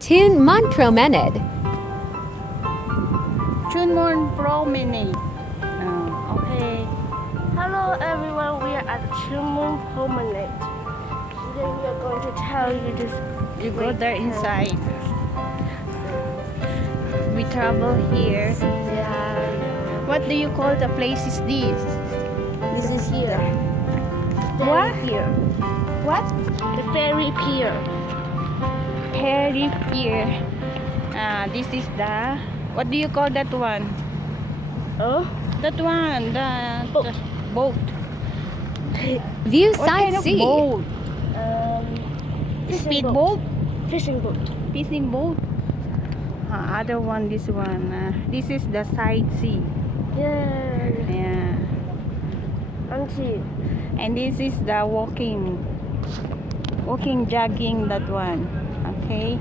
Tuen Promenade. Chunmon Promenade. Okay. Hello everyone, we are at Chilmon Promenade. Today we are going to tell you this. You go there inside. We travel here. Yeah. What do you call the place is this? This is here. What? Pier. What? The ferry pier. Ferry pier. This is the, what do you call that one? Oh? That one, Boat. the boat. View What side kind of sea. boat? Fishing Speedboat? Fishing boat. Fishing boat? Other one, this one. This is the side sea. Yeah. Yeah. Auntie. And this is the walking, jogging, that one. Okay.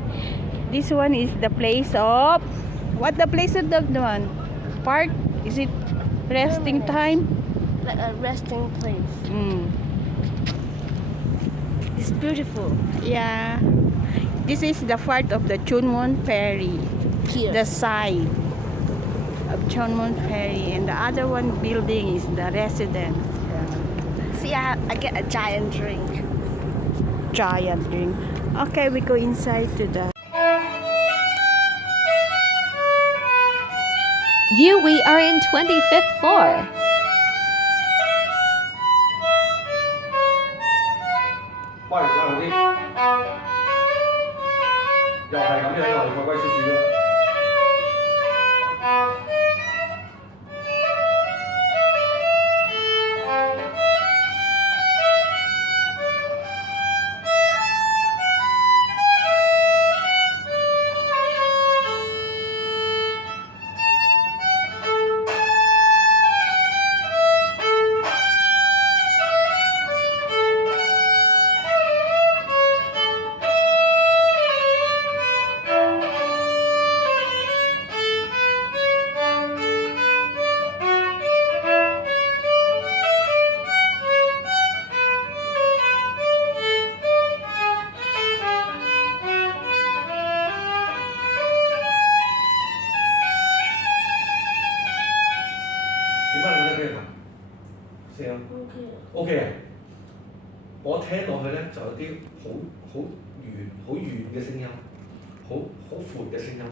This one is the place of, what the place of that one? Park? Is it resting time? Like a resting place. It's beautiful. Yeah. This is the part of the Chunmon Ferry. Pier. The side of Chunmon Ferry. And the other one building is the residence. See, I get a giant drink. Giant drink. Okay, we go inside to the View, we are in 25th floor. 喂，喂好啲，又係咁樣，又係鬼鬼祟祟嘅。點解你覺得呢個聲 OK 啊？我聽落去咧就有啲好圓嘅聲音，好闊嘅聲音。